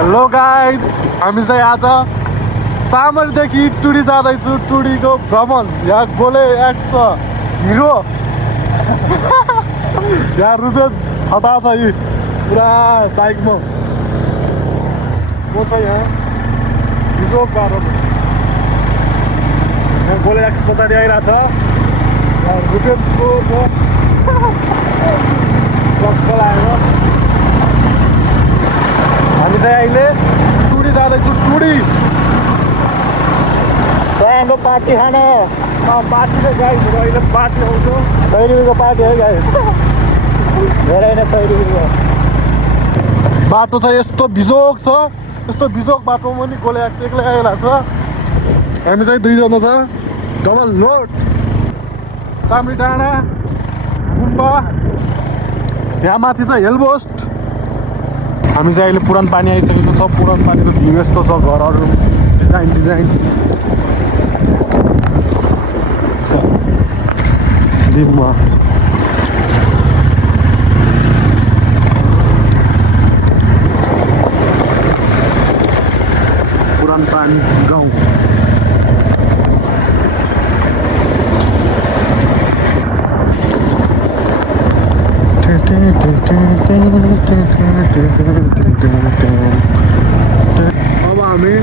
Hello guys, हामी चाहिँ आज सामरदेखि टुडी जाँदैछु। टुडीको भ्रमण। यहाँ गोले एक्स छ, हिरो। यहाँ रुपेश हटा छ यी पुरा बाइकमा। म चाहिँ यहाँ हिजो बाटो यहाँ गोले एक्स पछाडि आइरहेछ। यहाँ रुपेशको लगाएर हामी चाहिँ अहिले टुडी जाँदैछु। टुडी सानो पार्टी खान पार्टी नै गाई अहिले पार्टी आउँछ। 100 रुपियाँको पार्टी है गाई, धेरै नै 100 रुपियाँको। बाटो चाहिँ यस्तो बिजोक छ, यस्तो बिजोक बाटोमा पनि गोले एक्स एक्लै आइरहेको छ। हामी चाहिँ दुईजना छ, डबल लोड। सामरी डाँडा गुम्बा, यहाँ माथि छ हेलबोस्ट। हामी चाहिँ अहिले पुरान पानी आइसकेको छ। पुरान पानीको भ्यू यस्तो छ, घरहरू डिजाइन दिनमा। पुरान पानी गाउँ। अब हामी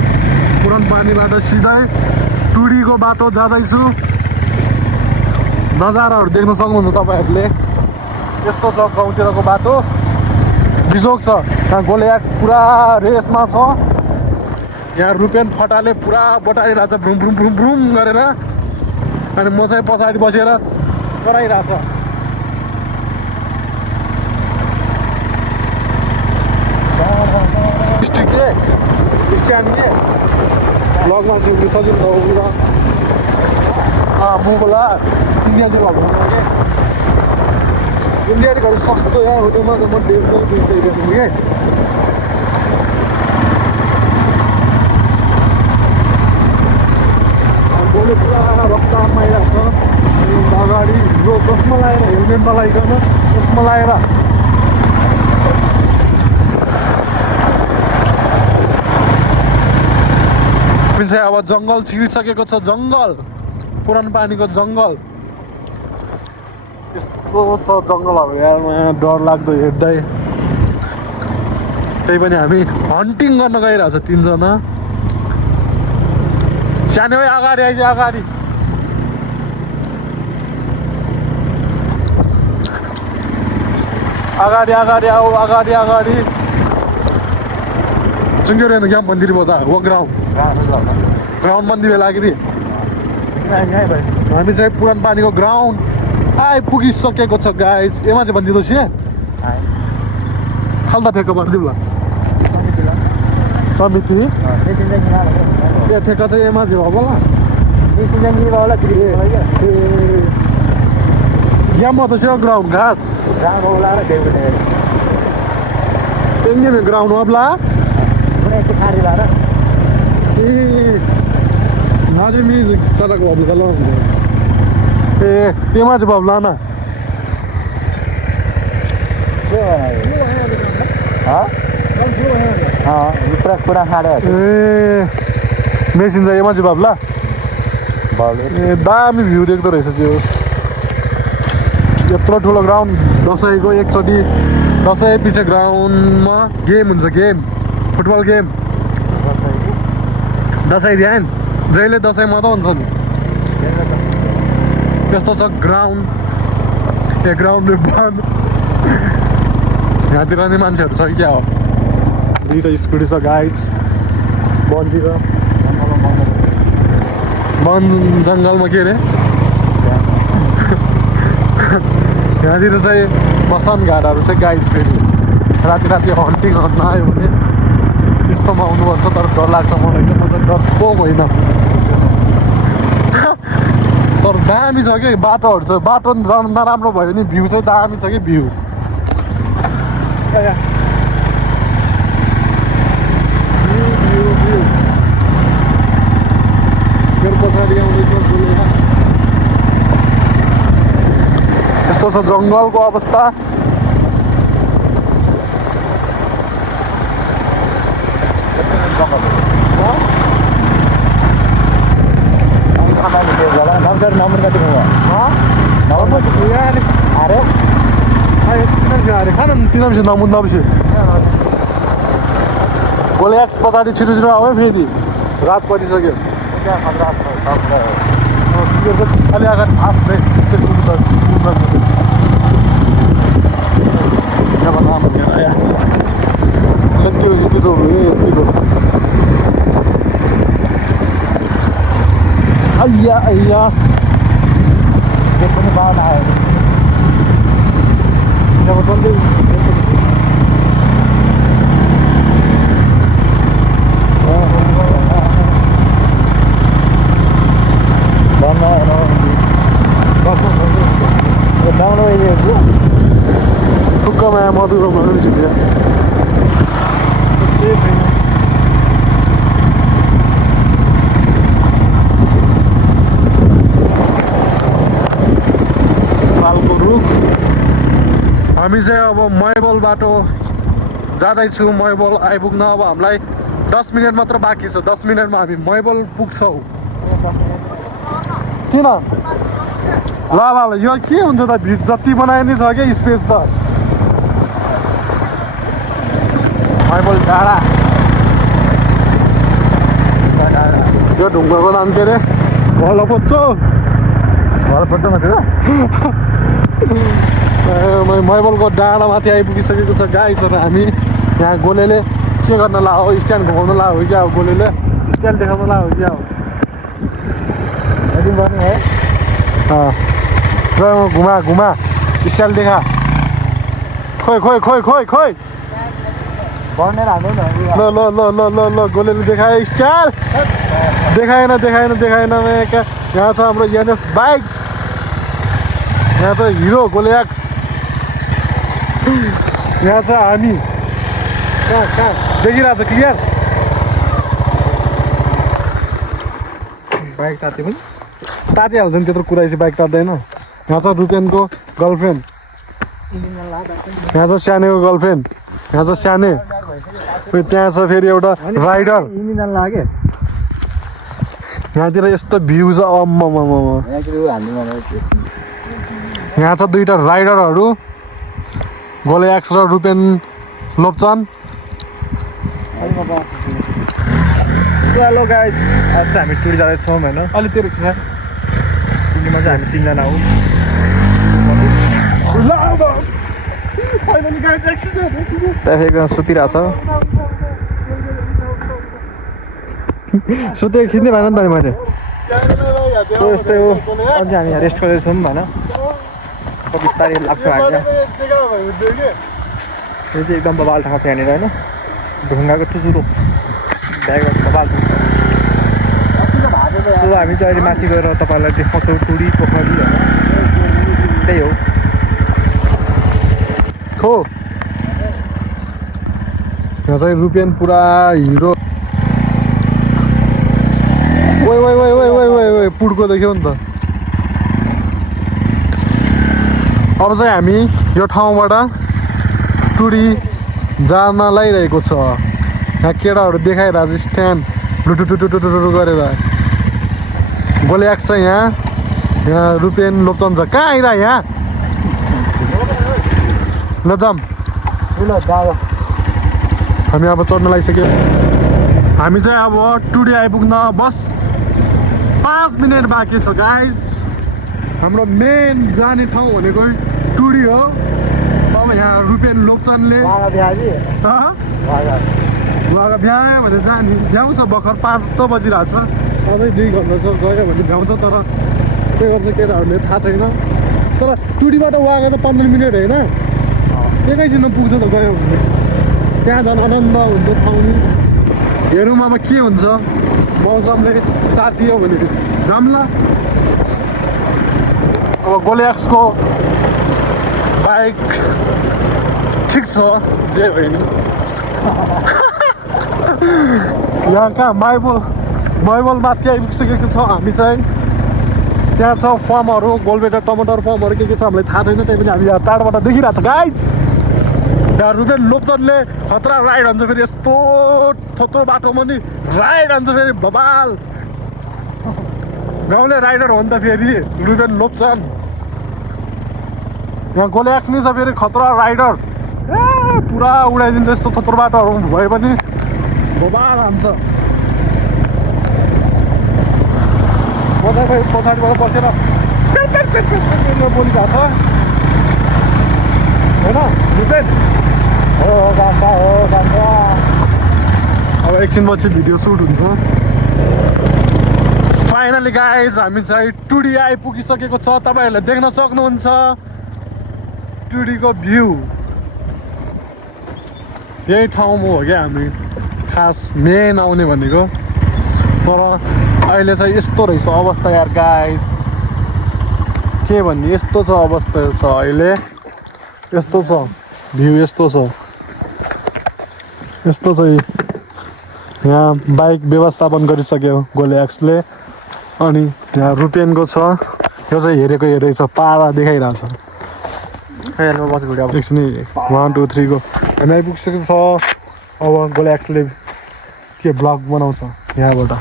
पुरान पानीबाट सिधै टुडीको बाटो जाँदैछु। नजाराहरू देख्न सक्नुहुन्छ तपाईँहरूले। यस्तो छ गाउँतिरको बाटो, बिजोक छ। यहाँ गोले एक्स पुरा रेसमा छ। यहाँ रुपेन फटाले पुरा बटाइरहेछ भ्रुम भ्रुम भ्रुम भ्रुम गरेर। अनि म चाहिँ पछाडि बसेर कराइरहेछ। डिस्ट्रिक्ट के स्ट्यान्ड के लगमा चाहिँ सजिलो छ। मुला इन्डिया चाहिँ भएको कि इन्डियाले घरि सस्तो यहाँ होटेलमा चाहिँ म 150 दिन्छु कि। गोले पुरा रफ्तारमा आइरहेको छ। अगाडि यो चस्मा लगाएर, हेलमेट नलाइकन चस्मा लगाएर चाहिँ अब जङ्गल छिरिसकेको छ। जङ्गल, पुरानो पानीको जङ्गल यस्तो छ जङ्गलहरू। यहाँ डर लाग्दो हेर्दै। त्यही पनि हामी हन्टिङ गर्न गइरहेछ तीनजना। सानो भाइ अगाडि आइज, अगाडि अगाडि अगाडि आऊ, अगाडि अगाडि चुङ्ग्यो रहेन क्या मन्दिर बोता वो ग्राउन्ड मन्दिर लाग्यो। हामी चाहिँ पुरानो पानीको ग्राउन्ड आइपुगिसकेको छ गाइज। एमा चाहिँ भनिदिँदो छिए खाल्दा ठेक्का भनिदिउँ ल। समिति ए ठेक्का चाहिँ एमा चाहिँ हो यहाँ त छ ग्राउन्ड घाँस में ग्राउन्ड अबला नाजे म्युजिक सडक बाबु त ल ए तेमा चाहिँ बाबु लाना पुरा खाडे ए मेसिन चाहिँ एमा चाहिँ बाबु ल। ए दामी भ्यू देख्दो रहेछ त्यो। यत्रो ठुलो ग्राउन्ड। दसैँको एकचोटि दसैँ पछि ग्राउन्डमा गेम हुन्छ, गेम फुटबल गेम। दसैँ बिहान जहिले दसैँमा त हुन्छ नि। यस्तो छ ग्राउन्ड। ए ग्राउन्ड बन्द। यहाँतिर नि मान्छेहरू छ कि क्या हो। दुईवटा स्कुटी छ गाइज। वनतिर वन जङ्गलमा के अरे यहाँतिर चाहिँ मसान घाटहरू चाहिँ गाइज। फेरि राति राति हन्टिङ गर्न आयो भने यस्तोमा आउनुपर्छ। तर डर लाग्छ मलाई चाहिँ। म चाहिँ डरको होइन। तर दामी छ कि बाटोहरू छ। बाटो नराम्रो भयो भने भ्यू चाहिँ दामी छ कि भ्यू। पछाडि आउँदैछ यस्तो छ जङ्गलको अवस्था। नम्बर कति भयो नम्बर अरे अरे खान तिनीहरू नमुन नबिसे गोले एक्स पछाडि छिटो छिटो आऊ है फेरि रात परिसक्यो अलि अगाडि फास्ट यतिको अय्या अय्या त्यो पनि बाहुन आयो टुक्कमा मधुरो भन्नु छिट्यो सालको रुख हामी चाहिँ अब मैबल बाटो जाँदैछु मैबल आइपुग्न अब हामीलाई 10 मिनट मात्र बाँकी छ 10 मिनटमा हामी मैबल पुग्छौँ किन ल ल ल यो के हुन्छ त भिड जति बनाए नि छ क्या स्पेस त मैबल डाँडा यो ढुङ्गाको नाम के अरे भलपोच्चो मैबलको डाँडामाथि आइपुगिसकेको छ गाइस र हामी यहाँ गोलेले के गर्न लाग्यो स्ट्यान्ड घुमाउन लाग्यो क्या हो गोलेले स्ट्यान्ड देखाउन लाग्यो क्या हो है घुमा घुमा स्टाइल देखा खोइ खोइ खोइ खोइ खोइ बढ्नेर हाल्नु न ल ल ल ल ल ल गोलेले देखायो स्टाइल देखाएन देखाएन देखाएन यहाँ छ हाम्रो एनएस बाइक यहाँ छ हिरो गोले एक्स यहाँ छ हामी कहाँ देखिरहेको छ क्लियर बाइक ताते पनि तातिहाल्छ नि त्यत्रो कुरा चाहिँ बाइक तात्दैन यहाँ छ रुपेनको गर्लफ्रेन्ड यहाँ छ सानेको गर्लफ्रेन्ड यहाँ छ साने त्यहाँ छ फेरि एउटा राइडर लाग्यो यहाँतिर यस्तो भ्यू छ अम्म यहाँ छ दुईवटा राइडरहरू गोले एक्स र रुपेन लोप्चन हेलो गाइस आज चाहिँ हामी टुर जाँदैछौँ होइन अलि तेरो खा टुरमा चाहिँ हामी 3 जना हौ एकदम सुतिरहेछ सुतेको खिच्ने भएन नि त मैले यस्तै हो अझै हामी यहाँ रेस्ट गर्दैछौँ होइन बिस्तारै लाग्छ हामी यो चाहिँ एकदम बबाल ठाउँ छ यहाँनिर होइन ढुङ्गाको चुचुरो ब्याग बबाल सो हामी चाहिँ अहिले माथि गएर तपाईँहरूलाई देखाउँछौँ टुरी पोखरी होइन त्यही हो यहाँ चाहिँ रुपियाँ पुरा हिरो ओइ ओइ ओइ ओइ ओइ ओइ ओइ पुड्को देख्यौ नि त अब चाहिँ हामी यो ठाउँबाट टुरी जान लागिरहेको छ यहाँ केटाहरू देखाइरहेको छ स्ट्यान्ड लुटुटुटुटुटु गरेर गोले एक्स छ यहाँ रुपियाँ लोप्चन छ कहाँ आइरह यहाँ ल जाम हामी अब चढ्न लागिसक्यो हामी चाहिँ अब टुडी आइपुग्न बस 5 मिनट बाँकी छ गाइज हाम्रो मेन जाने ठाउँ भनेको टुडी हो अब यहाँ रुपियाँ लोप्चनले भ्यायो भने जाने भ्याउँछ भर्खर 5 त बजिरहेछ अझै 2 घन्टा छ गयो भने भ्याउँछ तर त्यही गर्छ केटाहरूले थाहा छैन तर टुडीबाट वागा त 15 मिनट होइन एकैछिनमा पुग्छ त गयो भने त्यहाँ झन् आनन्द हुन्छ ठाउँ हेरौँ अब के हुन्छ मौसमले साथ दियो भने जाम्ला अब गोले एक्सको बाइक ठिक छ जे होइन यहाँ कहाँ मैबल माथि आइपुगिसकेको छ हामी चाहिँ त्यहाँ छ फर्महरू गोलबेटा टमाटर फर्महरू के छ हामीलाई थाहा छैन त्यही पनि हामी यहाँ टाढोबाट देखिरहेको छ गाइज यहाँ रुपियाँ लोप्चनले खतरा राइड हान्छ फेरि यस्तो थोत्रो बाटोमा नि राइड हान्छ फेरि बबाल गाउँले राइडर हो नि त फेरि रुबेन लोप्चान यहाँ गोल्याक्स नि छ फेरि खतरा राइडर पुरा उडाइदिन्छ यस्तो थोत्रो बाटोहरू भए पनि गोबार हान्छ पछाडिबाट बसेर बोलिरहेको छ होइन रुबेन हो जान्छ अब एकछिनपछि भिडियो सुट हुन्छ फाइनली गाइज हामी चाहिँ टुडी आइपुगिसकेको छ तपाईँहरूले देख्न सक्नुहुन्छ टुडीको भ्यू यही ठाउँमा हो क्या हामी खास मेन आउने भनेको तर अहिले चाहिँ यस्तो रहेछ अवस्था यार गाइज के भन्ने यस्तो छ अवस्था छ अहिले यस्तो छ भ्यू यस्तो छ यस्तो चाहिँ यहाँ बाइक व्यवस्थापन गरिसक्यो गोल्याक्सले अनि त्यहाँ रुपेनको छ यो चाहिँ हेरेको छ पारा देखाइरहेको छ एकछिन 1 2 3 को हामी आइपुगिसकेको छ अब गोल्याक्सले के ब्लग बनाउँछ यहाँबाट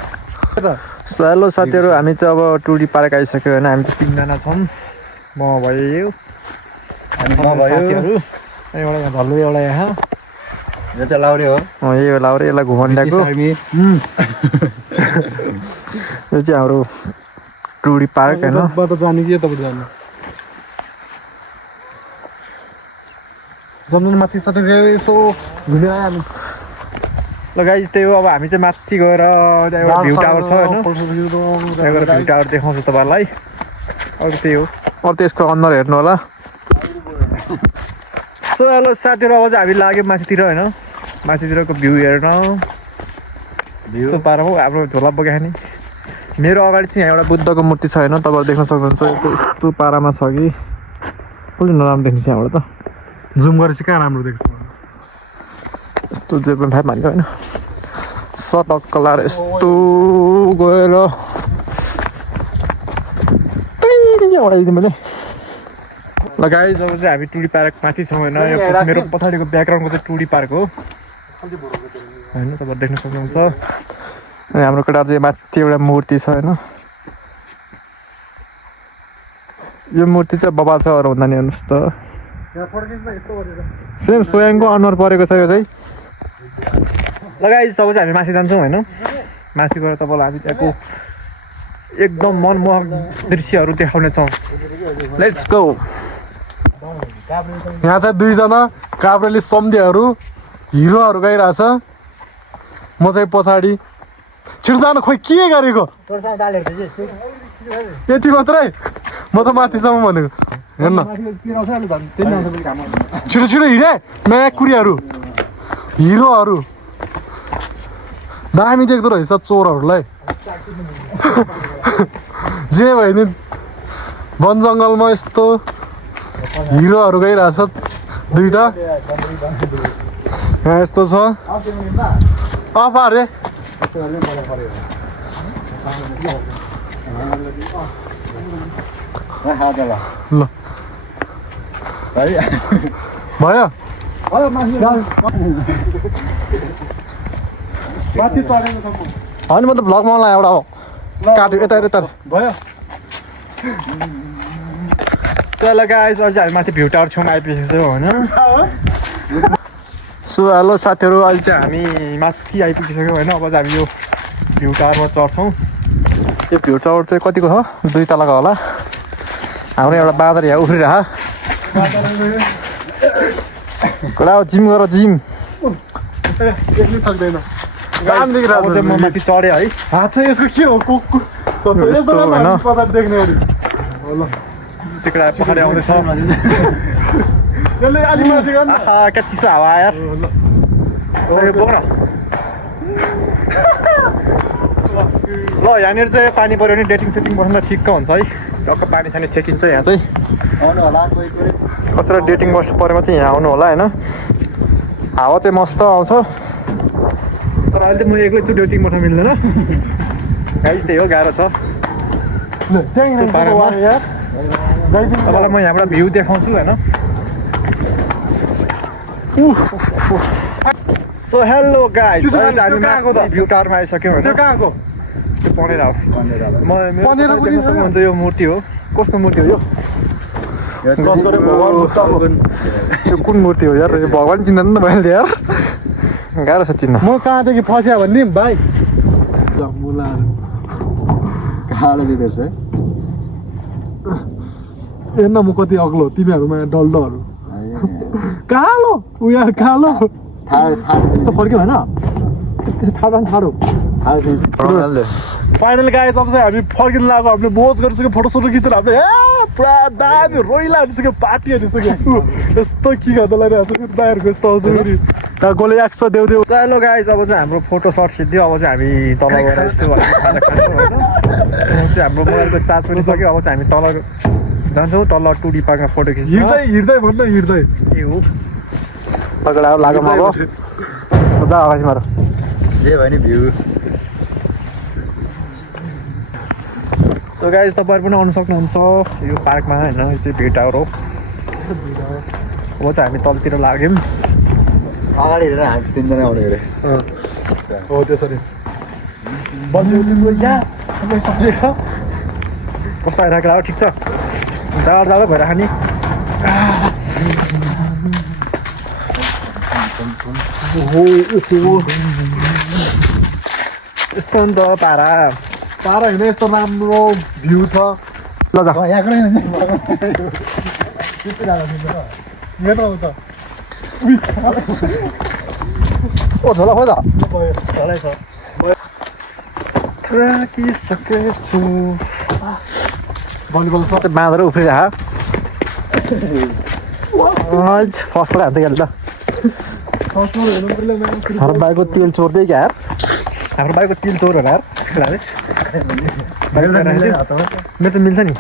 हेलो साथीहरू हामी चाहिँ अब टुडी पार्क आइसक्यो होइन हामी चाहिँ 3 जना छौँ म भयो एउटा यहाँ धल्लो एउटा यहाँ यो चाहिँ लाउरे हो यो लाउरे यसलाई घुमाउनु ल्याएको यो चाहिँ हाम्रो टुडी पार्क होइन जाने कि तपाईँ जाने जमिन माथि साथै यसो घुमेर आयो ल गाइस त्यही हो अब हामी चाहिँ माथि गएर एउटा भ्यू टावर छ होइन त्यहाँ गएर भ्यू टावर देखाउँछु तपाईँहरूलाई अरू त्यही हो अरू त्यसको अन्डर हेर्नु होला सो हेलो साथीहरू अब चाहिँ हामी लाग्यो माथितिर होइन माथितिरको भ्यू हेर्न यस्तो पारामा हाम्रो झोला बोकेको नि मेरो अगाडि चाहिँ यहाँ एउटा बुद्धको मूर्ति छ होइन तपाईँहरू देख्न सक्नुहुन्छ यस्तो पारामा छ कि कसले नराम्रो देख्छ यहाँबाट त जुम गरेपछि कहाँ राम्रो देख्छ यस्तो 0.5 मान्यो होइन सटक कलर यस्तो गएर उडाइदिएँ मैले ल गाइस अब चाहिँ हामी टुडी पार्क माथि छौँ होइन यो मेरो पछाडिको ब्याकग्राउन्डको चाहिँ टुडी पार्क हो होइन तपाईँहरू देख्न सक्नुहुन्छ अनि हाम्रो केटाहरू चाहिँ माथि एउटा मूर्ति छ होइन यो मूर्ति चाहिँ बबाल छ अरू हुँदा नि हेर्नुहोस् त सेम स्वयंको अनुहार परेको छ यो चाहिँ लगाइ सब चाहिँ हामी माथि जान्छौँ होइन माथि गएर तपाईँलाई हामी त्यहाँको एकदम मनमोहक दृश्यहरू देखाउने छौँ लेट्स गो यहाँ चाहिँ 2 जना काभ्रेली सम्धिहरू हिरोहरू गइरहेछ म चाहिँ पछाडि छिटो जानु खोइ के गरेको यति मात्रै म त माथिसम्म भनेको हेर्न छिटो छिटो हिँडे नयाँ कुरीहरू हिरोहरू दामी देख्दो रहेछ चोरहरूलाई जे भयो नि वन जङ्गलमा यस्तो हिरोहरू गइरहेछ 2टा यहाँ यस्तो छ अफ अरे ल भयो होइन म त भ्लगमा एउटा हो काट्यो यता यता भयो चल गाइस अझै हामी माथि भ्यू टावर छेउमा आइपुगेको छौँ होइन सो हेलो साथीहरू अहिले चाहिँ हामी माथि आइपुगिसक्यौँ होइन अब चाहिँ हामी यो भ्यू टावरमा चढ्छौँ यो भ्यू टावर चाहिँ कतिको छ 2 तलाको होला हाम्रो एउटा बाँदर यहाँ उफ्रिरह कडा जिम गर जिम सक्दैन म माथि चढेँ है हात चाहिँ यसको के हो देख्ने चिकडा पछाडि आउँदैछ क्या चिसो हावा आयो बोक्न ल यहाँनिर चाहिँ पानी पऱ्यो भने डेटिङ बस्न ठिक्क हुन्छ है टक्क पानी सानी छेकिन्छ यहाँ चाहिँ आउनु होला कसैलाई डेटिङ बस्नु परेमा चाहिँ यहाँ आउनु होला होइन हावा चाहिँ मस्त आउँछ तर अहिले चाहिँ म एक्लै छु डेटिङ बस्न मिल्दैन गाइस त्यही हो गाह्रो छ तपाईँलाई म यहाँबाट भ्यू देखाउँछु होइन सो हेलो गाइस हामी भ्यू टावरमा आइसक्यौँ होइन त्यो पनेर हो पनेर पनि छ? सक्नुहुन्छ यो मूर्ति हो कस्तो मूर्ति हो यो गस गरे भगवान बुद्धको यो कुन मूर्ति हो यार यो भगवान चिन्दा नि त मैले यार गाह्रो छ चिन्न म कहाँदेखि फस्या भन्ने भाइ मुलाहरू कालो देख्दैछ है हेर्न म कति अग्लो तिमीहरूमा डल्डोहरू कालो उ यार कालो यस्तो फर्क्यो होइन त्यसो ठाडो ठाडो फाइनल गाइस अब चाहिँ हामी फर्किन लाग्यो हामीले मोज गरिसक्यो फोटोसोटो खिचेर हामीले पुरा दामी रोइला हालिसक्यो पार्टी हालिसक्यो यस्तो के गर्दा लगाइरहेको छ बाहिरको यस्तो आउँछ फेरि गोले आएको छ देउ देउ चलो गाइज अब चाहिँ हाम्रो फोटो सर्ट सिद्धियो अब चाहिँ हामी तल गएर यस्तो खाजा खान्छौँ होइन चाहिँ हाम्रो मोबाइलको चार्ज पनि सक्यो अब चाहिँ हामी तल जान्छौँ तल टुडी पार्कमा फोटो खिच्छ हिँड्दै हिँड्दै भन्न हिँड्दै के हो पकडायो लागौँ अब जा अगाडि मार जे भयो नि भ्यू सो गाइज तपाईँहरू पनि आउनु सक्नुहुन्छ यो पार्कमा होइन यो चाहिँ भेट टावर हो अब चाहिँ हामी तलतिर लाग्यौँ अगाडि हेरेर हामी तिनजना आउने अरे हो त्यसरी बल्छौ तिम्रो यहाँ सम्झेको कस्तो आइरहेको हो ठिक छ जाडो जाडो भइरहेको नि यस्तो नि त पारा पारा होइन यस्तो राम्रो भ्यू छ ल जा हेर्न हो त ओ झोला खोइ त झोलै छ राखिसकेछु भलिबल छ बाँधेर उफ्रिरह फर्स्टबाट हान्छ क्या ल हाम्रो बाइकको तेल चोर्दै क्या यार हाम्रो बाइकको तेल चोर होला यार मेरो त मिल्छ नि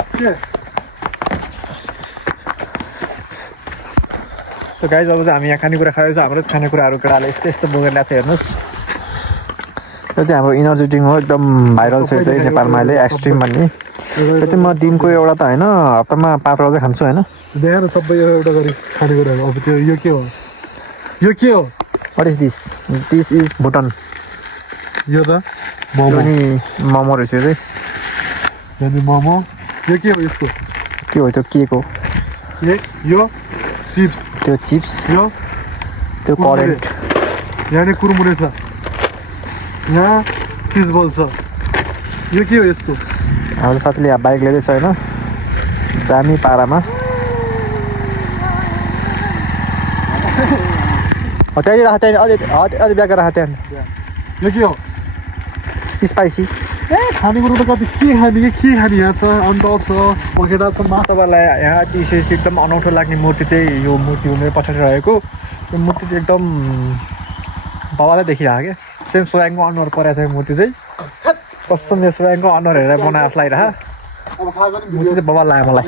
सो गाइज अब चाहिँ हामी यहाँ खानेकुरा खाँदैछ हाम्रो खानेकुराहरू केटाले यस्तो यस्तो बोकेर ल्याएको छ हेर्नुहोस् यो चाहिँ हाम्रो इनर्जी ड्रिङ्क हो एकदम भाइरल छ यो चाहिँ नेपालमा अहिले एक्सट्रिम भन्ने यो चाहिँ म दिनको एउटा त होइन हप्तामा 5 चाहिँ खान्छु होइन देखाएर सबै एउटा गरी खानेकुराहरू अब त्यो यो के हो what is this is Bhutan यो त मोमो नि मोमो रहेछ यो चाहिँ मोमो यो के हो यस्तो के हो त्यो केक हो यो चिप्स त्यो चिप्स यो त्यो करेन्ट यहाँ कुरमुरे छ यहाँ चिज बल छ यो के हो यस्तो हाम्रो साथीले यहाँ बाइक लिँदैछ होइन दामी पारामा त्यहाँनिर राख त्यहाँनिर अलि ब्याग राख त्यहाँ यो के हो स्पाइसी ए खानेकुरो त कति के खाने यहाँ छ अन्त छ पखेटा छ माछा तपाईँलाई यहाँ विशेष एकदम अनौठो लाग्ने मूर्ति चाहिँ यो मूर्ति हो मेरो पछाडि रहेको यो मूर्ति चाहिँ एकदम बाबालाई देखिरहेको क्या सेम स्वयंको अनुहार परेको छ यो मूर्ति चाहिँ कसम यो स्वयंको अनुहार हेरेर बनाएर जस्तो लागिरह मूर्ति चाहिँ बाबा लाग्यो मलाई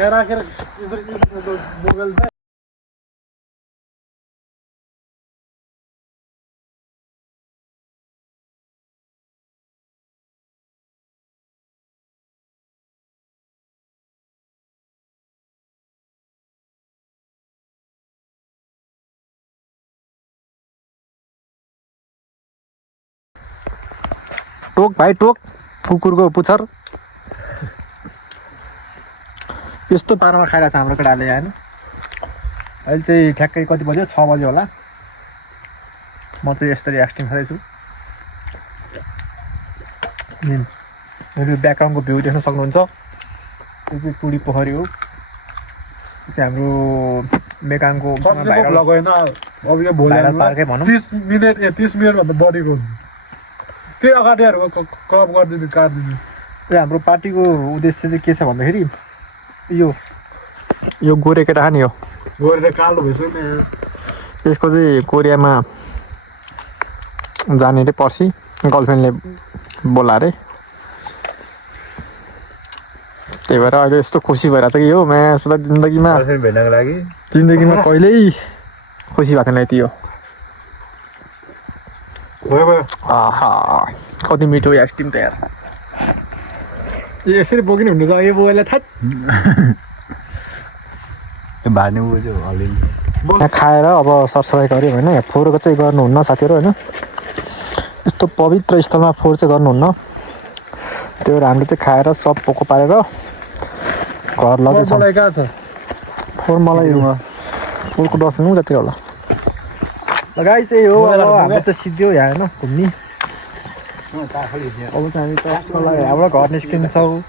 टोक भाइ टोक कुकुरको पुच्छर यस्तो पारामा खाइरहेको छ हाम्रो केटाले होइन अहिले चाहिँ ठ्याक्कै कति बज्यो 6 बज्यो होला म चाहिँ यसरी एक्सट्रिम खाँदैछु मेरो ब्याकग्राउन्डको भ्यू देख्न सक्नुहुन्छ यो चाहिँ टुडी पोखरी हो यो चाहिँ हाम्रो मेकाङको लगेन अब यो पार्कै भनौँ 30 मिनटभन्दा बढीको त्यही अगाडिहरूको क्रप गरिदिनु काटिदिनु हाम्रो पार्टीको उद्देश्य चाहिँ के छ भन्दाखेरि यो गोरे केटा नि हो गोरे कालो भइसक्यो यसको चाहिँ कोरियामा जाने रे पर्सि गर्लफ्रेन्डले बोलाएर त्यही भएर अहिले यस्तो खुसी भइरहेको छ कि हो म्या सदा जिन्दगीमा भेट्नको लागि जिन्दगीमा कहिल्यै खुसी भएको थिएन यति हो आहा कति मिठो एक्सट्रिम त यार यसरी बोकिनु हुनु त यो बोकेलाई थाहा भाने बुझ्यो अलिअलि यहाँ खाएर अब सरसफाइ गऱ्यो होइन यहाँ फोहोरको चाहिँ गर्नुहुन्न साथीहरू होइन यस्तो पवित्र स्थलमा फोहोर चाहिँ गर्नुहुन्न त्यो भएर हामीले चाहिँ खाएर सब पोको पारेर घर लगेछौँ। मलाई कहाँ छ फोहोर मलाई फुलको डस्टबिन जति होला। ल गाइस यही हो अब हाम्रो चाहिँ सिद्धो यहाँ होइन घुम्ने। अब चाहिँ हामी त हाम्रो घर निस्किन्छौँ।